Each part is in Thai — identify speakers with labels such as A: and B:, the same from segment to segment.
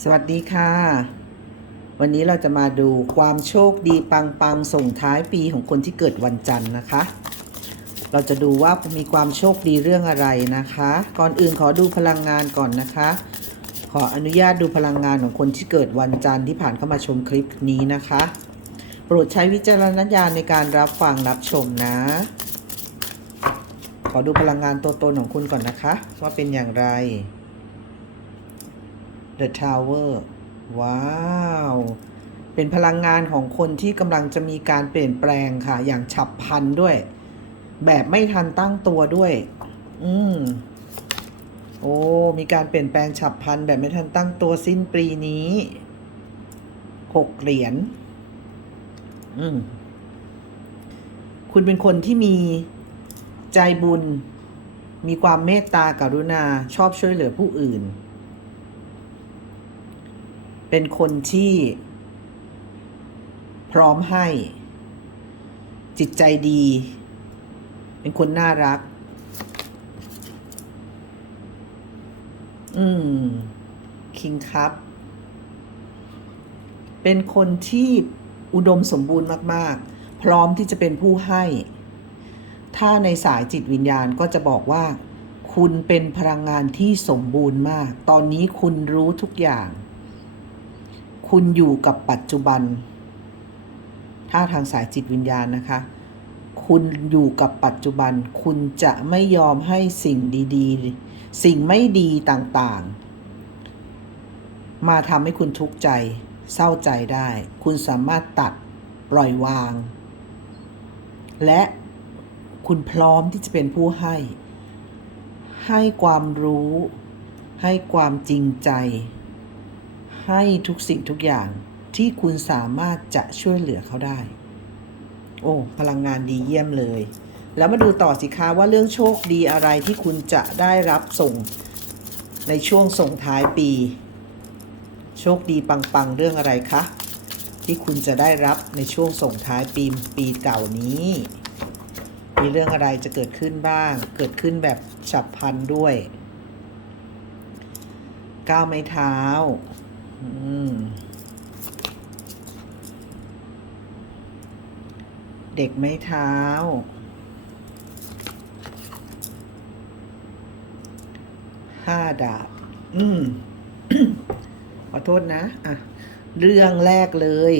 A: สวัสดีค่ะ วันนี้เราจะมาดูความโชคดีปังปังส่งท้ายปีของคนที่เกิดวันจันทร์นะคะ เราจะดูว่ามีความโชคดีเรื่องอะไรนะคะ ก่อนอื่นขอดูพลังงานก่อนนะคะ ขออนุญาตดูพลังงานของคนที่เกิดวันจันทร์ที่ผ่านเข้ามาชมคลิปนี้นะคะ โปรดใช้วิจารณญาณในการรับฟังรับชมนะ ขอดูพลังงานตัวตนของคุณก่อนนะคะ ว่าเป็นอย่างไร The Tower ว้าว เป็นพลังงานของคนที่กำลังจะมีการเปลี่ยนแปลงค่ะ อย่างฉับพลันด้วย แบบไม่ทันตั้งตัวด้วย อืม โอ้ มีการเปลี่ยนแปลงฉับพลันแบบไม่ทันตั้งตัวสิ้นปีนี้หกเหรียญ อืม คุณเป็นคนที่มีใจบุญ มีความเมตตากรุณา ชอบช่วยเหลือผู้อื่น เป็นคนที่พร้อมให้จิตใจดี เป็นคนน่ารัก อืม คิงครับ เป็นคนที่อุดมสมบูรณ์มาก ๆ พร้อมที่จะเป็นผู้ให้ ถ้าในสายจิตวิญญาณก็จะบอกว่า คุณเป็นพลังงานที่สมบูรณ์มาก ตอนนี้คุณรู้ทุกอย่าง คุณอยู่กับปัจจุบัน ถ้าทางสายจิตวิญญาณนะคะ คุณอยู่กับปัจจุบัน คุณจะไม่ยอมให้สิ่งดีๆ สิ่งไม่ดีต่างๆ มาทำให้คุณทุกข์ใจ เศร้าใจได้ คุณสามารถตัดปล่อยวาง และคุณพร้อมที่จะเป็นผู้ให้ ให้ความรู้ ให้ความจริงใจ ให้ทุกสิ่งทุกอย่างที่คุณสามารถจะช่วยเหลือเขาได้ โอ้ พลังงานดีเยี่ยมเลย แล้วมาดูต่อสิคะว่าเรื่องโชคดีอะไรที่คุณจะได้รับส่งในช่วงส่งท้ายปี โชคดีปังๆ เรื่องอะไรคะ ที่คุณจะได้รับในช่วงส่งท้ายปีปีเก่านี้ มีเรื่องอะไรจะเกิดขึ้นบ้าง เกิดขึ้นแบบฉับพลันด้วยก้าวไม้เท้า เด็กไม้เท้า ห้าดาบ อืม ขอโทษนะ อะ เรื่องแรกเลย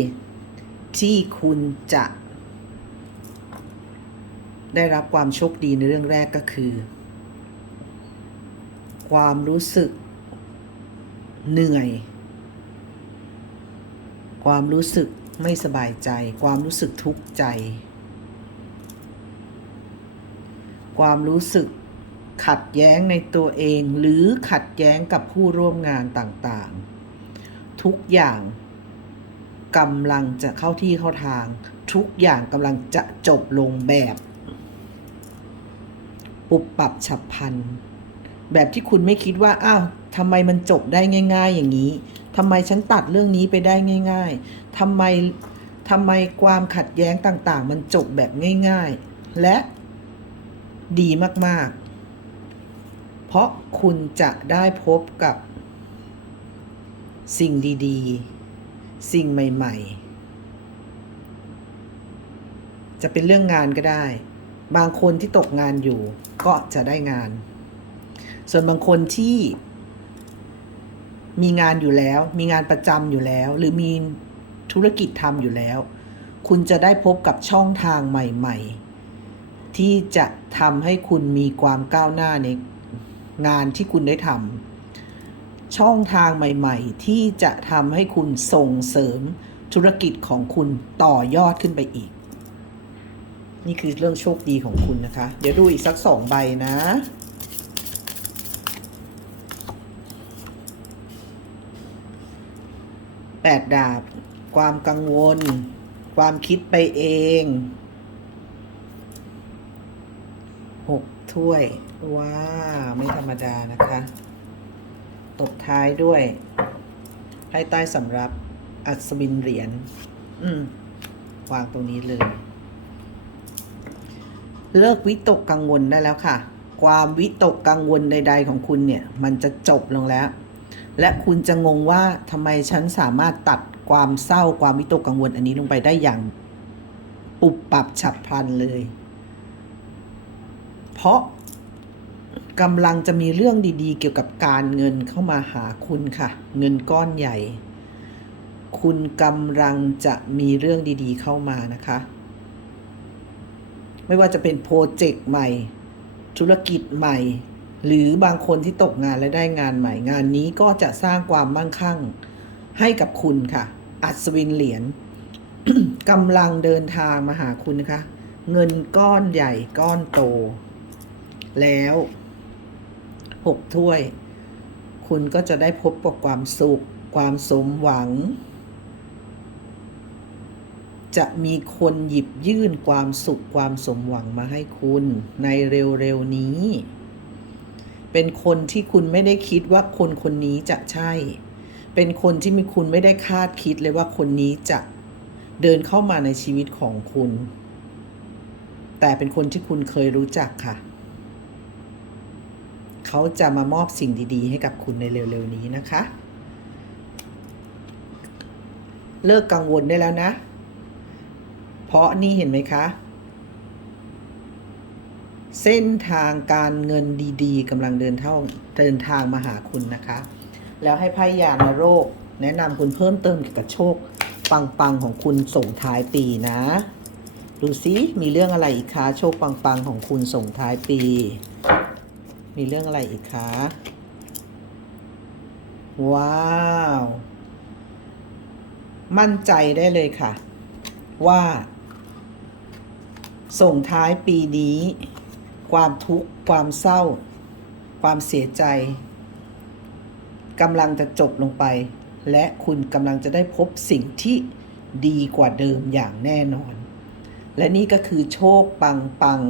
A: ที่คุณจะ ได้รับความโชคดีในเรื่องแรกก็คือ ความรู้สึก เหนื่อย ความรู้สึกไม่สบายใจ ความรู้สึกทุกข์ใจ ความรู้สึกขัดแย้งในตัวเอง หรือขัดแย้งกับผู้ร่วมงานต่างๆ ทุกอย่างกำลังจะเข้าที่เข้าทาง ทุกอย่างกำลังจะจบลงแบบ ปุบปับฉับพลัน แบบที่คุณไม่คิดว่า อ้าวทำไมมันจบได้ง่าย ๆ อย่างนี้ ทำไมฉันตัดเรื่องนี้ไปได้ง่าย ๆทำไมทำไมความขัดแย้งต่างๆ มันจบแบบง่าย ๆ และดีมากๆ เพราะคุณจะได้พบกับสิ่งดีๆ สิ่งใหม่ ๆ จะเป็นเรื่องงานก็ได้ บางคนที่ตกงานอยู่ก็จะได้งาน ส่วนบางคนที่ มีงานอยู่แล้ว มีงานประจำอยู่แล้ว หรือมีธุรกิจทำอยู่แล้ว คุณจะได้พบกับช่องทางใหม่ ๆ ที่จะทำให้คุณมีความก้าวหน้าในงานที่คุณได้ทำช่องทางใหม่ ๆ ที่จะทำให้คุณส่งเสริมธุรกิจของคุณต่อยอดขึ้นไปอีก นี่คือเรื่องโชคดีของคุณนะคะ เดี๋ยวดูอีกสักสองใบนะ แปดดาบ ความกังวล ความคิดไปเองหกถ้วย ว้า ไม่ธรรมดานะคะ ตบท้ายด้วยไพ่ใต้สำรับ อัศวินเหรียญ อืม วางตรงนี้เลย เลิกวิตกกังวลได้แล้วค่ะ ความวิตกกังวลใด ๆ ของคุณเนี่ย มันจะจบลงแล้ว และคุณจะงงว่าทำไมฉันสามารถตัดความเศร้าความวิตกกังวลอันนี้ลงไปได้อย่างปุบปับฉับพลันเลย เพราะกำลังจะมีเรื่องดีๆ เกี่ยวกับการเงินเข้ามาหาคุณค่ะ เงินก้อนใหญ่ คุณกำลังจะมีเรื่องดีๆเข้ามานะคะ ไม่ว่าจะเป็นโปรเจกต์ใหม่ ธุรกิจใหม่ หรือบางคนที่ตกงานและได้งานใหม่งานนี้ก็จะสร้างความมั่งคั่งให้กับคุณค่ะ อัศวินเหรียญกำลังเดินทางมาหาคุณนะคะ เงินก้อนใหญ่ก้อนโต แล้วหกถ้วย คุณก็จะได้พบกับความสุข ความสมหวัง จะมีคนหยิบยื่นความสุขความสมหวังมาให้คุณในเร็วๆนี้ เป็นคนที่คุณไม่ได้คิดว่าคนคนนี้จะใช่ เป็นคนที่มีคุณไม่ได้คาดคิดเลยว่าคนนี้จะเดินเข้ามาในชีวิตของคุณ แต่เป็นคนที่คุณเคยรู้จักค่ะ เขาจะมามอบสิ่งดีๆ ให้กับคุณในเร็วๆนี้นะคะ เลิกกังวลได้แล้วนะ เพราะนี่เห็นไหมคะ เส้นทางการเงินดีๆกำลังเดินเท่าเดินทางมาหาคุณนะคะ แล้วให้ไพ่ยานโรค แนะนำคุณเพิ่มเติมเกี่ยวกับโชค ปังๆของคุณส่งท้ายปีนะ ดูซิมีเรื่องอะไรอีกคะโชคปังๆของคุณส่งท้ายปี มีเรื่องอะไรอีกคะว้าว มั่นใจได้เลยค่ะ ว่า ส่งท้ายปีนี้ ความทุกข์ ความเศร้า ความเสียใจกำลังจะจบลงไป และคุณกำลังจะได้พบสิ่งที่ดีกว่าเดิมอย่างแน่นอน และนี่ก็คือโชคปังปัง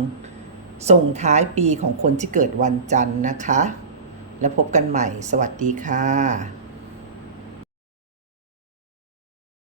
A: ส่งท้ายปีของคนที่เกิดวันจันทร์นะคะ แล้วพบกันใหม่ สวัสดีค่ะ